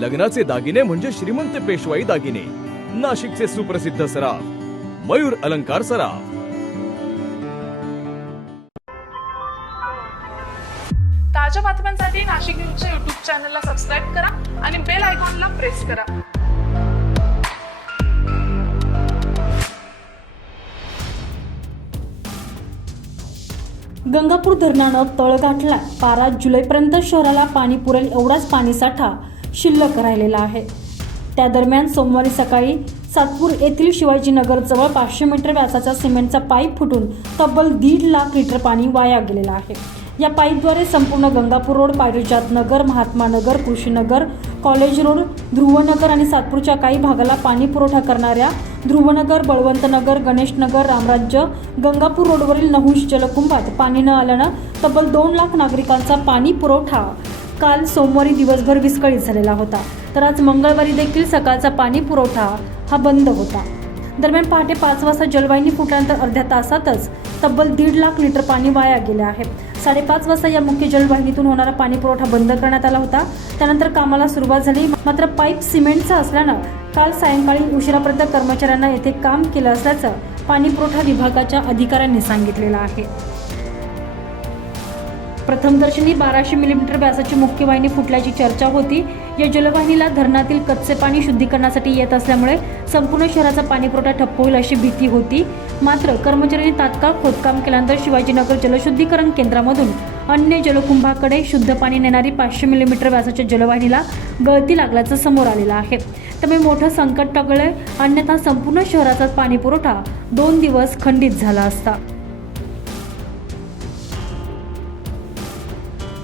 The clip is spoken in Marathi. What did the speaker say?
लग्नाचे दागिने म्हणजे श्रीमंत पेशवाई दागिने. नाशिकचे सुप्रसिद्ध सराफ. मयूर अलंकार सराफ. ताज्या बातम्यांसाठी नाशिक न्यूजच्या युट्यूब चॅनलला सबस्क्राईब करा आणि बेल आयकॉनला प्रेस करा. गंगापूर धरणानं तळ गाठला. बारा जुलैपर्यंत शहराला पाणी पुरेल एवढाच पाणीसाठा. शिल्लक राहिलेला आहे. त्या दरम्यान सोमवारी सकाळी सातपूर येथील शिवाजीनगरजवळ पाचशे मीटर व्यासाचा सिमेंटचा पाईप फुटून तब्बल दीड लाख लिटर पाणी वाया गेलेलं आहे. या पाईपद्वारे संपूर्ण Gangapur road Parijat Nagar Mahatma Nagar Krushinagar college road Dhruvnagar आणि सातपूरच्या काही भागाला पाणी पुरवठा करणाऱ्या ध्रुवनगर बळवंतनगर गणेशनगर रामराज्य गंगापूर रोडवरील नहुश जलकुंभात पाणी न आल्यानं तब्बल दोन लाख नागरिकांचा पाणी पुरवठा काल सोमवारी दिवसभर विस्कळीत झालेला होता. तर आज मंगळवारी देखील सकाळचा पाणी पुरवठा हा बंद होता. दरम्यान पहाटे पाच वाजता जलवाहिनी फुटल्यानंतर अर्ध्या तासातच तब्बल दीड लाख लिटर पाणी वाया गेले आहे. साडेपाच वाजता या मुख्य जलवाहिनीतून होणारा पाणी पुरवठा बंद करण्यात आला होता. त्यानंतर कामाला सुरुवात झाली. मात्र पाईप सिमेंटचा असल्यानं काल सायंकाळी उशिरापर्यंत कर्मचाऱ्यांना येथे काम केलं असल्याचं पाणी पुरवठा विभागाच्या अधिकाऱ्यांनी सांगितलेलं आहे. प्रथमदर्शनी बाराशे मिलीमीटर व्यासाची मुख्य वाहिनी फुटल्याची चर्चा होती. या जलवाहिनीला धरणातील कच्चे पाणी शुद्धीकरणासाठी येत असल्यामुळे संपूर्ण शहराचा पाणीपुरवठा ठप्प होईल अशी भीती होती. मात्र कर्मचाऱ्यांनी तात्काळ खोदकाम केल्यानंतर शिवाजीनगर जलशुद्धीकरण केंद्रामधून अन्य जलकुंभाकडे शुद्ध पाणी नेणारी पाचशे मिलीमीटर व्यासाच्या जलवाहिनीला गळती लागल्याचं समोर आलेलं आहे. त्यामुळे मोठं संकट टगळे अन्यथा संपूर्ण शहराचा पाणीपुरवठा दोन दिवस खंडित झाला असता.